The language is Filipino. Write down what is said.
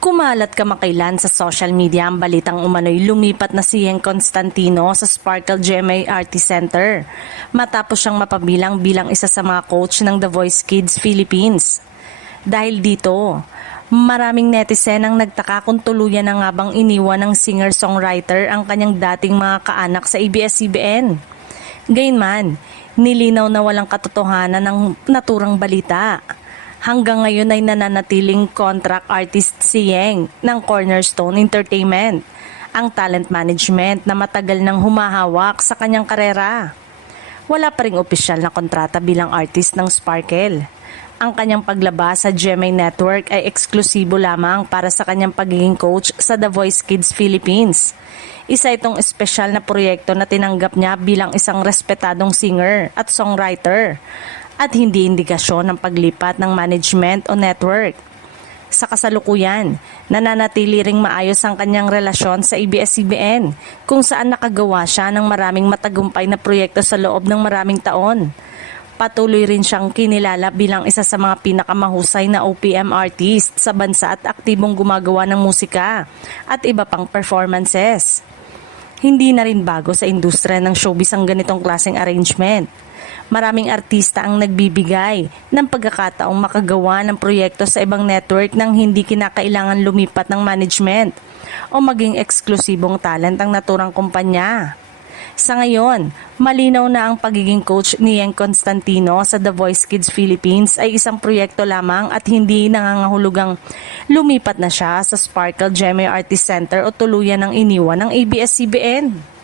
Kumalat kamakailan sa social media ang balitang umano'y lumipat na si Yeng Constantino sa Sparkle GMA Artist Center matapos siyang mapabilang bilang isa sa mga coach ng The Voice Kids Philippines. Dahil dito, maraming netizen ang nagtaka kung tuluyan na nga bang iniwan ng singer-songwriter ang kanyang dating mga kaanak sa ABS-CBN. Gayunman, nilinaw na walang katotohanan ng naturang balita. Hanggang ngayon ay nananatiling contract artist si Yeng ng Cornerstone Entertainment, ang talent management na matagal nang humahawak sa kanyang karera. Wala pa ring opisyal na kontrata bilang artist ng Sparkle. Ang kanyang paglabas sa GMA Network ay eksklusibo lamang para sa kanyang pagiging coach sa The Voice Kids Philippines. Isa itong espesyal na proyekto na tinanggap niya bilang isang respetadong singer at songwriter at hindi indikasyon ng paglipat ng management o network. Sa kasalukuyan, nananatili ring maayos ang kanyang relasyon sa ABS-CBN kung saan nakagawa siya ng maraming matagumpay na proyekto sa loob ng maraming taon. Patuloy rin siyang kinilala bilang isa sa mga pinakamahusay na OPM artist sa bansa at aktibong gumagawa ng musika at iba pang performances. Hindi na rin bago sa industriya ng showbiz ang ganitong klaseng arrangement. Maraming artista ang nagbibigay ng pagkakataong makagawa ng proyekto sa ibang network nang hindi kinakailangan lumipat ng management o maging eksklusibong talent ang naturang kumpanya. Sa ngayon, malinaw na ang pagiging coach ni Yeng Constantino sa The Voice Kids Philippines ay isang proyekto lamang at hindi nangangahulugang lumipat na siya sa Sparkle GMA Artist Center o tuluyan ng iniwan ng ABS-CBN.